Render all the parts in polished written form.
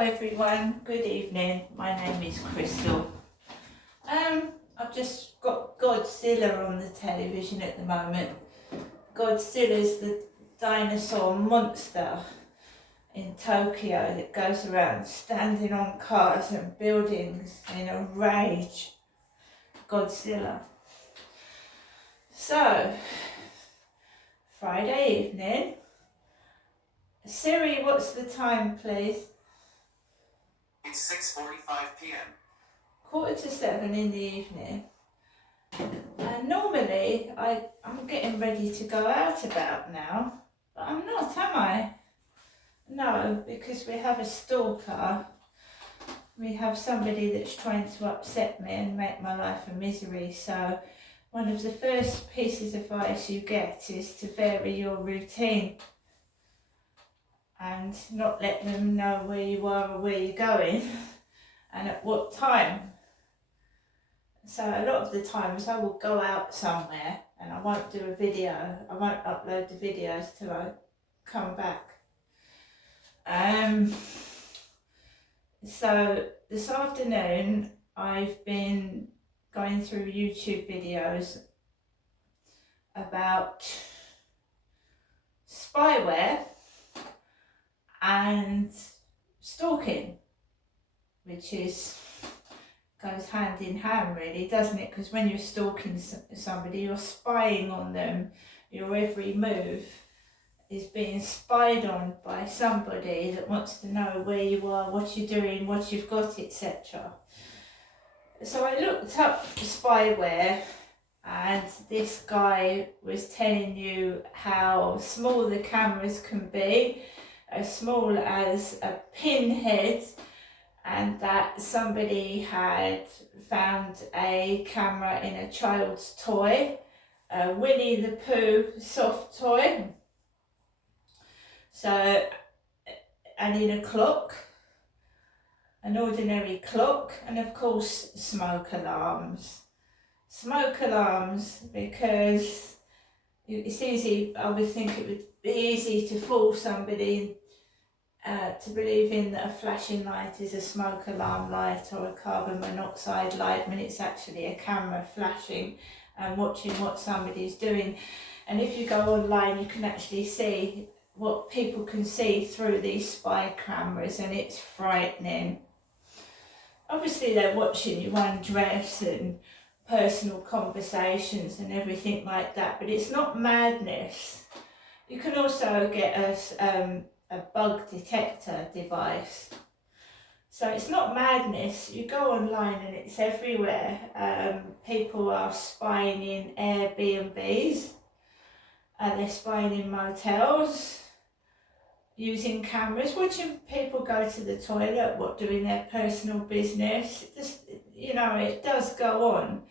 everyone, good evening. My name is Crystal. I've just got Godzilla on the television at the moment. Godzilla's the dinosaur monster in Tokyo that goes around standing on cars and buildings in a rage. Godzilla. So, Friday evening. Siri, what's the time, please? It's 6:45 p.m. 6:45 in the evening. And normally I'm getting ready to go out about now, but I'm not, am I? No, because we have a stalker. We have somebody that's trying to upset me and make my life a misery. So one of the first pieces of advice you get is to vary your routine and not let them know where you are or where you're going and at what time. So a lot of the times I will go out somewhere and I won't do a video. I won't upload the videos till I come back. So this afternoon I've been going through YouTube videos about spyware and stalking, which goes hand in hand really, doesn't it? Because when you're stalking somebody, you're spying on them. Your every move is being spied on by somebody that wants to know where you are, what you're doing, what you've got, etc. So I looked up spyware, and this guy was telling you how small the cameras can be, as small as a pinhead, and that somebody had found a camera in a child's toy, a Winnie the Pooh soft toy, so, and in a clock, an ordinary clock, and of course smoke alarms. Smoke alarms because it's easy, I would think it would be easy to fool somebody to believing that a flashing light is a smoke alarm light or a carbon monoxide light when it's actually a camera flashing and watching what somebody's doing. And if you go online, you can actually see what people can see through these spy cameras, and it's frightening. Obviously they're watching you undress and personal conversations and everything like that, but it's not madness. You can also get a bug detector device. So it's not madness. You go online and it's everywhere. People are spying in Airbnbs, they're spying in motels, using cameras, watching people go to the toilet, doing their personal business. It does go on.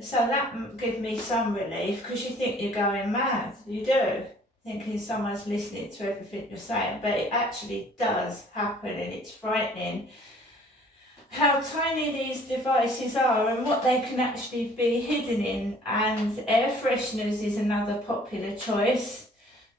So that gives me some relief, because you think you're going mad. You do, thinking someone's listening to everything you're saying, but it actually does happen, and it's frightening how tiny these devices are and what they can actually be hidden in. And air fresheners is another popular choice,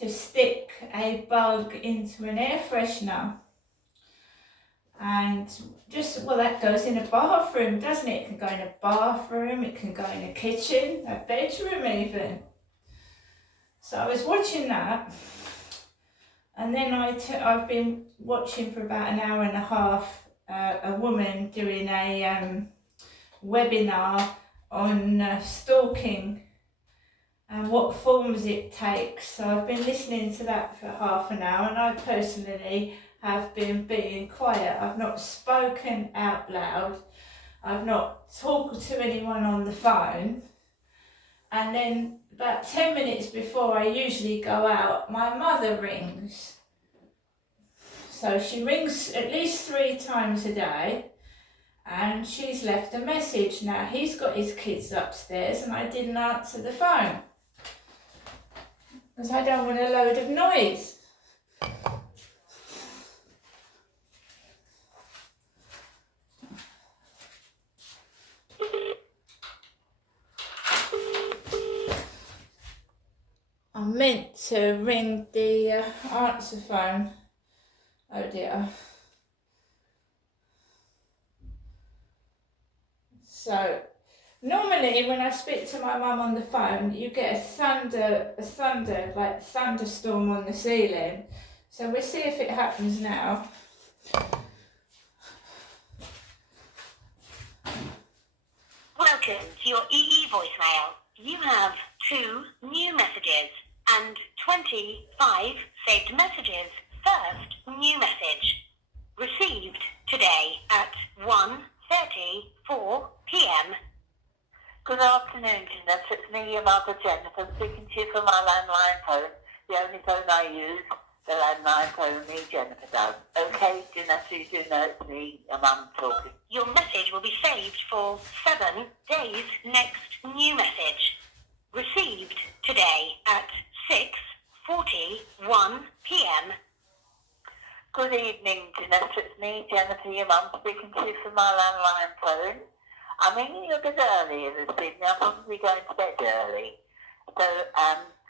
to stick a bug into an air freshener. And that goes in a bathroom, doesn't it? It can go in a bathroom, it can go in a kitchen, a bedroom even. So I was watching that, and then I've been watching for about an hour and a half a woman doing a webinar on stalking and what forms it takes. So I've been listening to that for half an hour, and I personally have been being quiet. I've not spoken out loud. I've not talked to anyone on the phone. And then about 10 minutes before I usually go out, my mother rings. So she rings at least 3 times a day, and she's left a message. Now he's got his kids upstairs and I didn't answer the phone because I don't want a load of noise. I meant to ring the answer phone. Oh dear. So normally when I speak to my mum on the phone, you get a thunder, like thunderstorm on the ceiling. So we'll see if it happens now. Welcome to your EE voicemail. You have 2 new messages and 25 saved messages. First new message. Received today at 1:34 p.m. Good afternoon, Jeanette. It's me, your mother, Jennifer, speaking to you from my landline phone. The only phone I use, the landline phone, me, Jennifer does. Okay, Jeanette, so you do know it's me, your mum talking. Your message will be saved for 7 days. Next new message. Received today at 6:41 p.m. Good evening, Jeanette. It's me, Jennifer, your mum, speaking to you from my landline phone. I'm ringing you a bit earlier this evening. I'm probably going to bed early. So,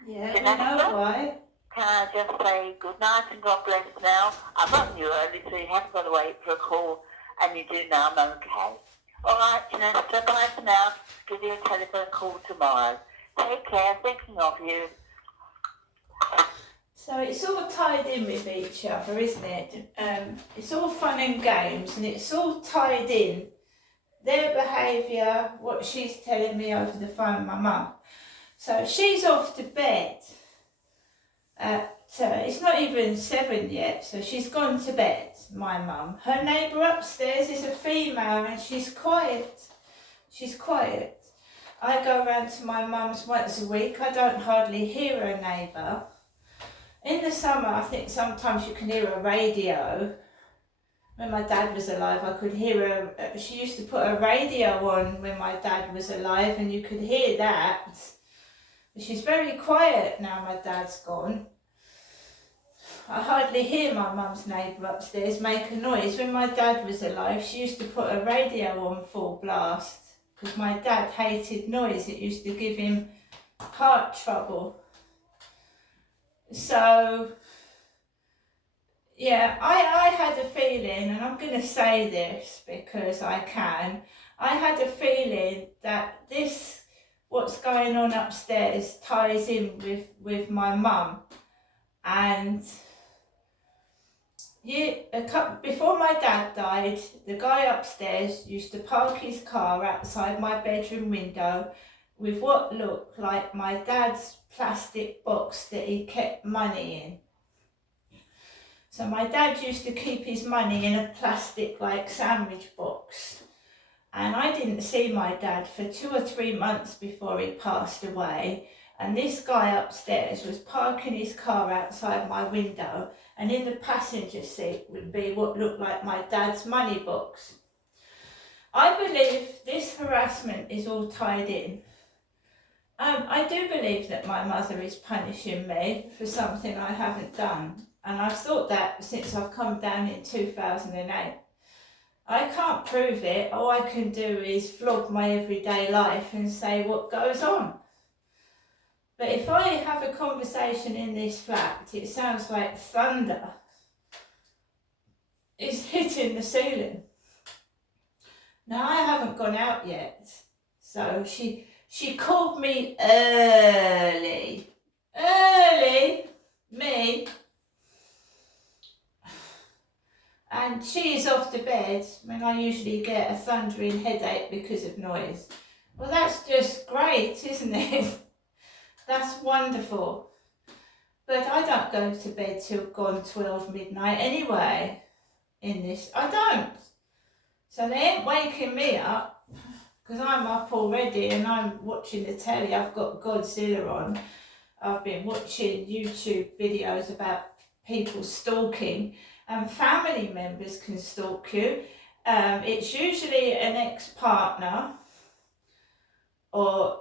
Yeah, Jeanette, we know why. can I just say good night and God bless now? I rung you early, so you haven't got to wait for a call, and you do know I'm okay. All right, Jeanette, so bye for now. Give you a telephone call tomorrow. Take care. Thinking of you. So it's all tied in with each other, isn't it? It's all fun and games, and it's all tied in. Their behaviour, what she's telling me over the phone, my mum. So she's off to bed it's not even 7 yet, so she's gone to bed, my mum. Her neighbour upstairs is a female and she's quiet. She's quiet. I go round to my mum's once a week. I don't hardly hear her neighbour. In the summer, I think sometimes you can hear a radio. When my dad was alive, I could hear her. She used to put a radio on when my dad was alive, and you could hear that. But she's very quiet now my dad's gone. I hardly hear my mum's neighbour upstairs make a noise. When my dad was alive, she used to put a radio on full blast because my dad hated noise. It used to give him heart trouble. So, yeah, I had a feeling, and I'm going to say this because I can, I had a feeling that this, what's going on upstairs, ties in with my mum. And before my dad died, the guy upstairs used to park his car outside my bedroom window with what looked like my dad's plastic box that he kept money in. So my dad used to keep his money in a plastic like sandwich box. And I didn't see my dad for 2 or 3 months before he passed away. And this guy upstairs was parking his car outside my window, and in the passenger seat would be what looked like my dad's money box. I believe this harassment is all tied in. I do believe that my mother is punishing me for something I haven't done. And I've thought that since I've come down in 2008. I can't prove it. All I can do is vlog my everyday life and say what goes on. But if I have a conversation in this flat, it sounds like thunder is hitting the ceiling. Now, I haven't gone out yet. So she called me early. Me. And she's off to bed when I usually get a thundering headache because of noise. Well, that's just great, isn't it? That's wonderful. But I don't go to bed till gone 12 midnight anyway in this. I don't. So they ain't waking me up because I'm up already and I'm watching the telly. I've got Godzilla on. I've been watching YouTube videos about people stalking, and family members can stalk you. It's usually an ex-partner or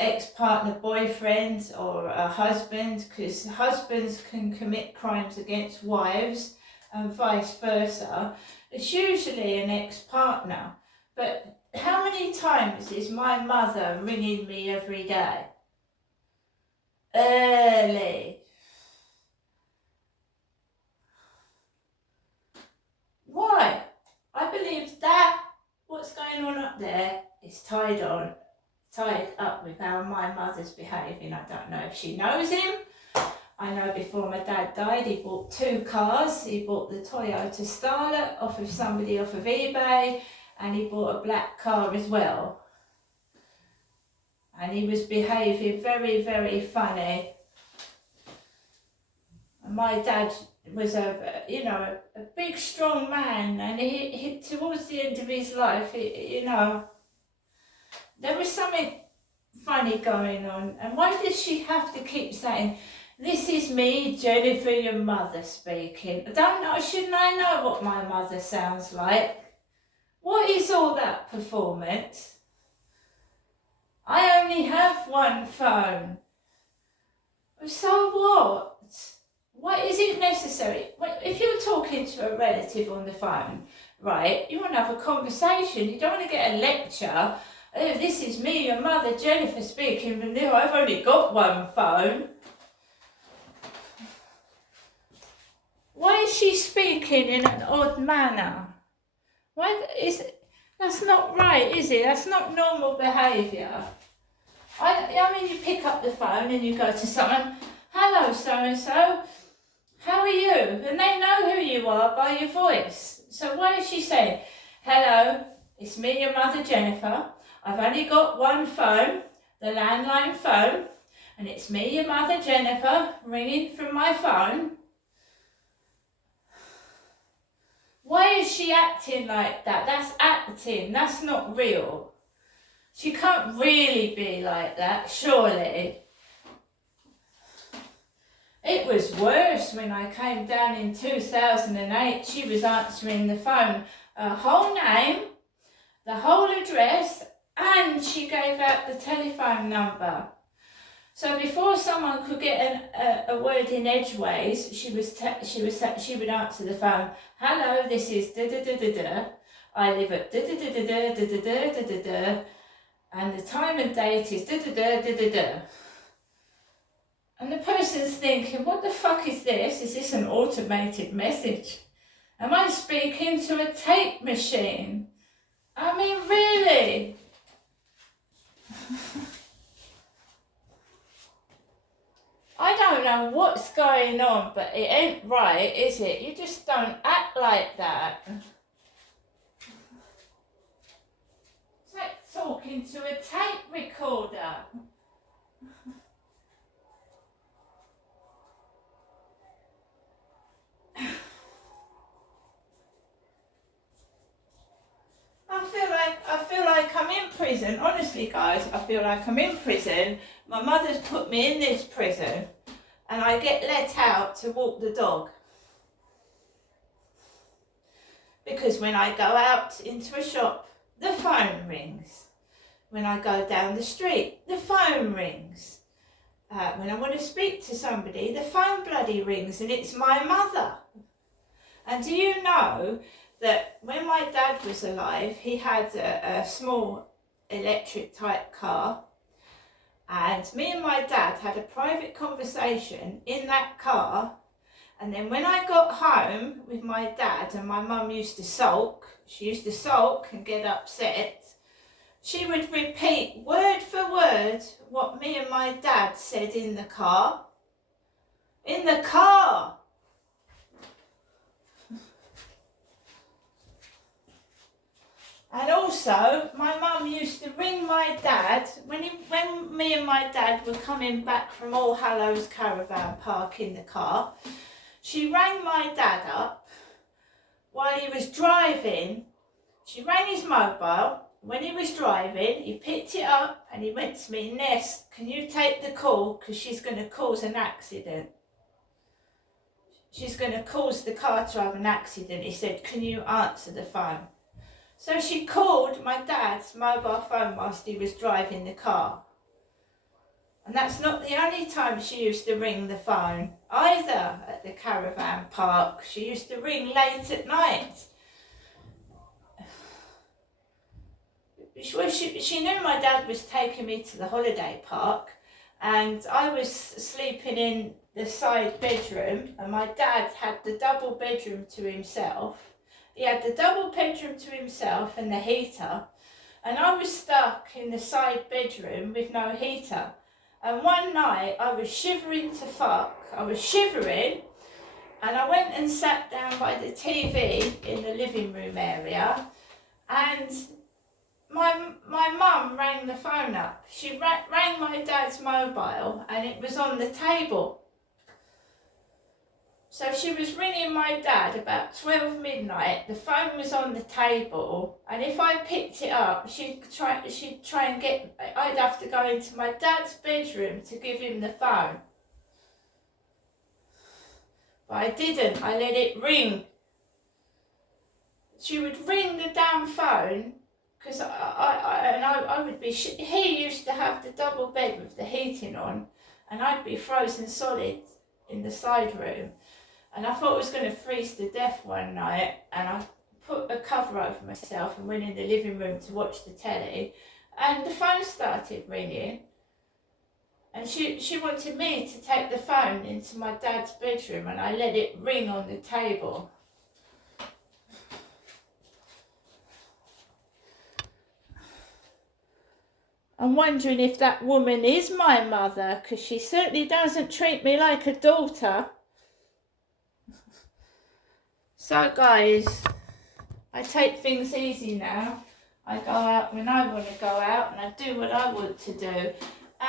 ex-partner boyfriend or a husband, because husbands can commit crimes against wives and vice versa. It's usually an ex-partner. But how many times is my mother ringing me every day? Early. Why? I believe that what's going on up there tied up with how my mother's behaving. I don't know if she knows him. I know before my dad died, he bought 2 cars. He bought the Toyota Starlet off of somebody off of eBay, and he bought a black car as well. And he was behaving very, very funny. And my dad was a big, strong man, and he towards the end of his life, there was something funny going on. And why does she have to keep saying, "This is me, Jennifer, your mother speaking"? I don't know, shouldn't I know what my mother sounds like? What is all that performance? I only have one phone. So what? Why is it necessary? If you're talking to a relative on the phone, right, you want to have a conversation. You don't want to get a lecture. "Oh, this is me, your mother, Jennifer speaking, but no, I've only got one phone." Why is she speaking in an odd manner? That's not right, is it? That's not normal behaviour. I mean, you pick up the phone and you go to someone, "Hello, so-and-so, how are you?" And they know who you are by your voice. So why is she saying, "Hello, it's me, your mother, Jennifer. I've only got one phone, the landline phone, and it's me, your mother, Jennifer, ringing from my phone"? Why is she acting like that? That's acting, that's not real. She can't really be like that, surely. It was worse when I came down in 2008. She was answering the phone, her whole name, the whole address, and she gave out the telephone number. So before someone could get a word in edgeways, she would answer the phone. "Hello, this is da da da da da. I live at da da da da da da da da da da, and the time and date is da da da da da da." And the person's thinking, "What the fuck is this? Is this an automated message? Am I speaking to a tape machine? I mean, really?" I don't know what's going on, but it ain't right, is it? You just don't act like that. It's like talking to a tape recorder. I feel like I'm in prison. Honestly, guys, I feel like I'm in prison. My mother's put me in this prison, and I get let out to walk the dog. Because when I go out into a shop, the phone rings. When I go down the street, the phone rings. When I want to speak to somebody, the phone bloody rings, and it's my mother. And do you know that when my dad was alive, he had a small electric type car, and me and my dad had a private conversation in that car. And then when I got home with my dad, and my mum used to sulk, she used to sulk and get upset, she would repeat word for word what me and my dad said in the car. In the car! And also, my mum used to ring my dad, when me and my dad were coming back from All Hallows Caravan Park in the car, she rang my dad up while he was driving. She rang his mobile. When he was driving, he picked it up and he went to me, "Ness, can you take the call, because she's going to cause an accident. She's going to cause the car to have an accident." He said, "Can you answer the phone?" So she called my dad's mobile phone whilst he was driving the car. And that's not the only time she used to ring the phone either at the caravan park. She used to ring late at night. She knew my dad was taking me to the holiday park, and I was sleeping in the side bedroom, and my dad had the double bedroom to himself. He had the double bedroom to himself and the heater, and I was stuck in the side bedroom with no heater. And one night I was shivering to fuck. I was shivering, and I went and sat down by the TV in the living room area, and my mum rang the phone up. She rang my dad's mobile, and it was on the table. So she was ringing my dad about 12 midnight. The phone was on the table, and if I picked it up, she'd try and get. I'd have to go into my dad's bedroom to give him the phone. But I didn't. I let it ring. She would ring the damn phone, because I would be. He used to have the double bed with the heating on, and I'd be frozen solid in the side room. And I thought I was going to freeze to death one night, and I put a cover over myself and went in the living room to watch the telly, and the phone started ringing, and she wanted me to take the phone into my dad's bedroom, and I let it ring on the table. I'm wondering if that woman is my mother, because she certainly doesn't treat me like a daughter. So guys, I take things easy now. I go out when I want to go out, and I do what I want to do.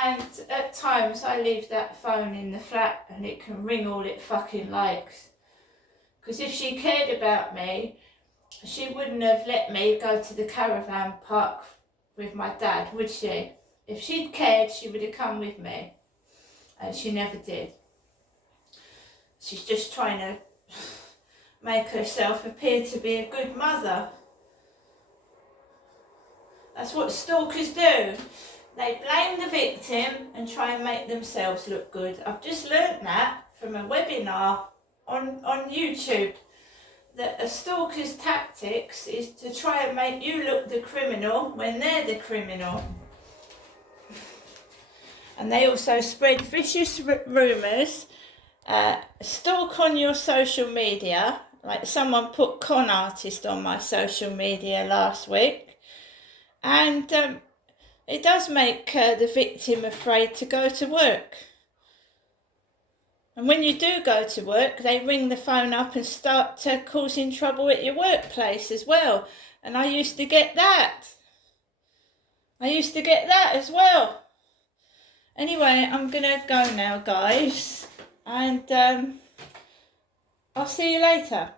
And at times I leave that phone in the flat, and it can ring all it fucking likes. Because if she cared about me, she wouldn't have let me go to the caravan park with my dad, would she? If she'd cared, she would have come with me. And she never did. She's just trying to make herself appear to be a good mother. That's what stalkers do. They blame the victim and try and make themselves look good. I've just learnt that from a webinar on YouTube, that a stalker's tactics is to try and make you look the criminal when they're the criminal. And they also spread vicious rumours, stalk on your social media. Like someone put con artist on my social media last week, and it does make the victim afraid to go to work. And when you do go to work, they ring the phone up and start causing trouble at your workplace as well. And I used to get that. As well. Anyway, I'm gonna go now, guys, and I'll see you later.